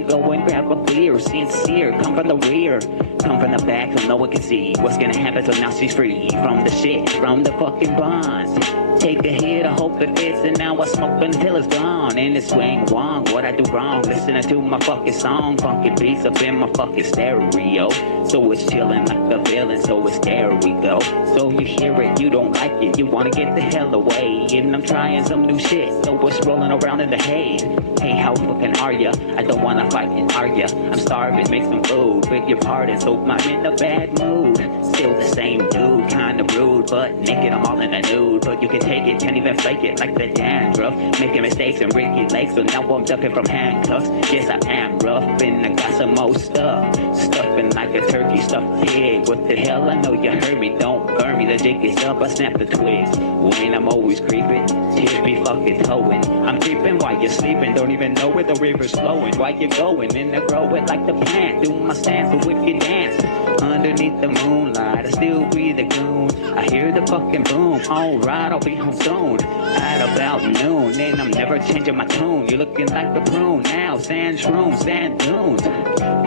I go and grab a beer, sincere, come from the rear, come from the back so no one can see what's gonna happen. So now she's free from the shit, from the fucking bonds. Take a hit, I hope it fits, and now I smoke until it's gone. And it's swing wrong, what I do wrong, listening to my fucking song, funky beats up in my fucking stereo. So it's chilling like a villain, so it's there we go. So you hear it, you don't like it, you wanna get the hell away. And I'm trying some new shit, so it's rolling around in the haze. Hey, how fucking are ya? I don't wanna fight and argue, I'm starving, make some food, beg your pardon, so I'm in a bad mood. Still the same dude, kinda rude, but naked, I'm all in a nude. But you can take it, can't even fake it, like the dandruff. Making mistakes and Ricky Lake, so now I'm ducking from handcuffs. Yes, I am rough, and I got some more stuff. Stuffing like a turkey stuffed pig. What the hell, I know you heard me, don't burn me. The jig is up, I snap the twigs. When I'm always creeping, tears be fucking towing. I'm creeping while you're sleeping, don't even know where the river's flowing. Why you going in to grow it like the plant? Do my stance, so if you dance underneath the moonlight, I still be the goon. I hear the fucking boom. Alright, I'll be home soon at about noon, and I'm never changing my tune. You're looking like a prune now, sand shrooms, sand dunes.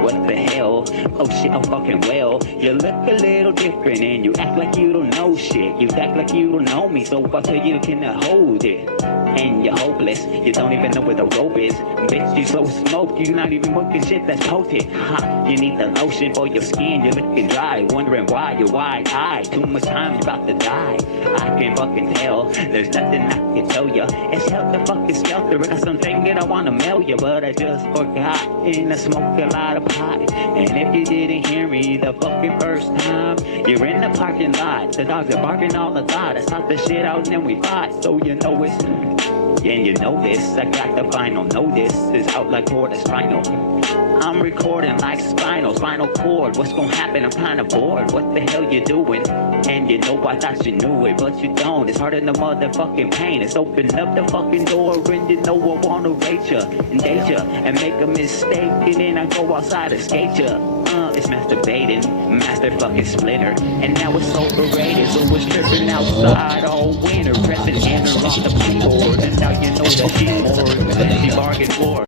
What the hell? Oh shit, oh fucking well. You look a little different and you act like you don't know shit. You act like you don't know me, so I'll tell you can hold it. And you're hopeless, you don't even know where the rope is. Bitch, you so smoked, you're not even looking shit that's potent. Ha, you need the lotion for your skin, you're looking dry, wondering why you're wide-eyed. Too much time, you're about to die. I can fucking tell, there's nothing I can tell ya. It's helter fucking skelter, I got something that I wanna mail ya, but I just forgot, and I smoked a lot of pot. And if you didn't hear me the fucking first time, you're in the parking lot, the dogs are barking all the lot. I stopped the shit out and then we fought, so you know it's... And you know this, I got the final notice. It's out like Tortoise Final. I'm recording like spinal cord. What's gonna happen? I'm kinda bored. What the hell you doing? And you know I thought you knew it, but you don't. It's harder than motherfucking pain. It's open up the fucking door and you know I wanna rate ya and date ya and make a mistake and then I go outside and skate ya. It's masturbating, master fucking splitter, and now it's overrated, so it's tripping outside all winter, pressing enter on the keyboard, and now you know that she's more than she bargained for.